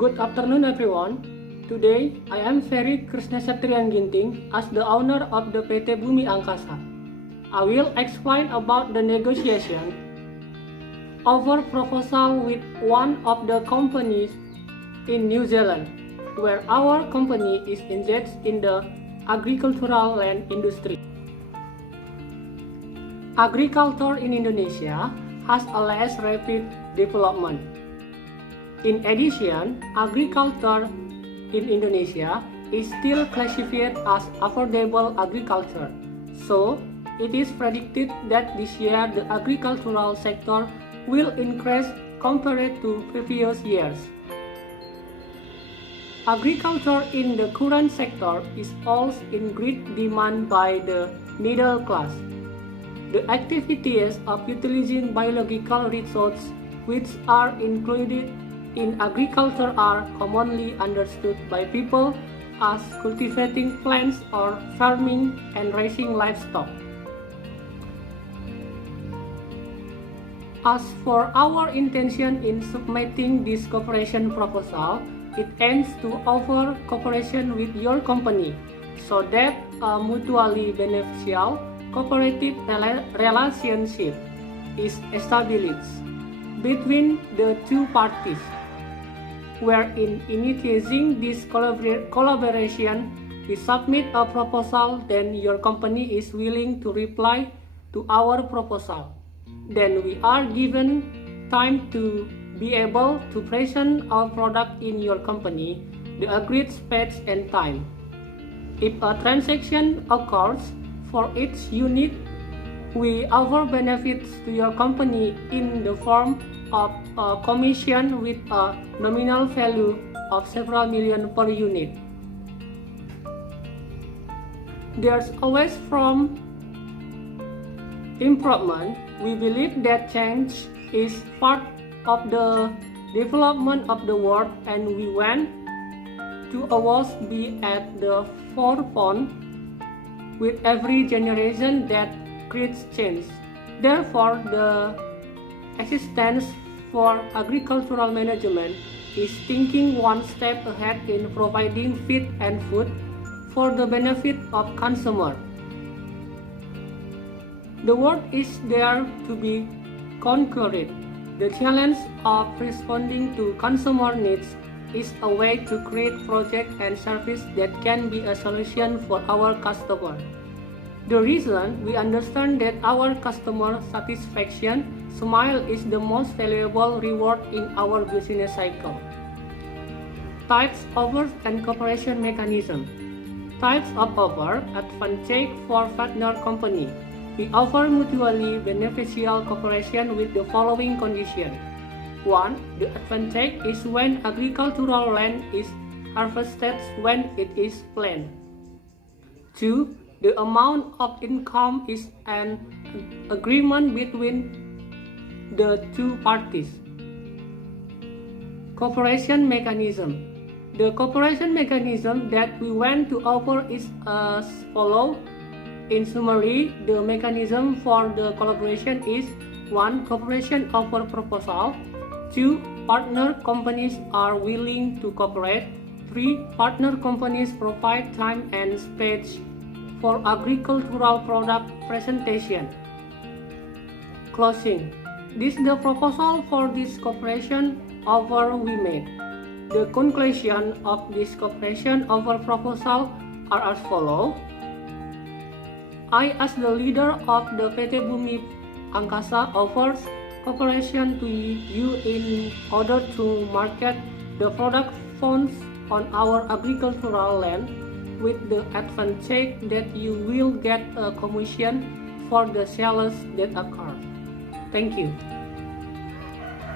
Good afternoon, everyone. Today, I am Ferry Krisnasatrian Ginting as the owner of the PT Bumi Angkasa. I will explain about the negotiation over proposal with one of the companies in New Zealand, where our company is engaged in the agricultural land industry. Agriculture in Indonesia has a less rapid development. In addition, agriculture in Indonesia is still classified as affordable agriculture, so it is predicted that this year the agricultural sector will increase compared to previous years. Agriculture in the current sector is also in great demand by the middle class. The activities of utilizing biological resources which are included in agriculture are commonly understood by people as cultivating plants or farming and raising livestock. As for our intention in submitting this cooperation proposal, it aims to offer cooperation with your company so that a mutually beneficial cooperative relationship is established between the two parties, where in initiating this collaboration, we submit a proposal, then your company is willing to reply to our proposal. Then we are given time to be able to present our product in your company, the agreed space and time. If a transaction occurs for each unit, we offer benefits to your company in the form of a commission with a nominal value of several million per unit. There's always room for improvement. We believe that change is part of the development of the world, and we want to always be at the forefront with every generation that creates change. Therefore, the assistance for agricultural management is thinking one step ahead in providing feed and food for the benefit of consumers. The world is there to be conquered. The challenge of responding to consumer needs is a way to create projects and services that can be a solution for our customers. The reason we understand that our customer satisfaction smile is the most valuable reward in our business cycle. Types, offers, and cooperation mechanism. Types of offer: advantage for partner company. We offer mutually beneficial cooperation with the following conditions. 1. The advantage is when agricultural land is harvested when it is planned. 2. The amount of income is an agreement between the two parties. Cooperation mechanism. The cooperation mechanism that we want to offer is as follows. In summary, the mechanism for the collaboration is 1. Cooperation offer proposal. 2. Partner companies are willing to cooperate. 3. Partner companies provide time and space for agricultural product presentation. Closing. This is the proposal for this cooperation offer we made. The conclusion of this cooperation offer proposal are as follows. I, as the leader of the PT Bumi Angkasa, offers cooperation to you in order to market the product found on our agricultural land, with the advantage that you will get a commission for the sales that occur. Thank you.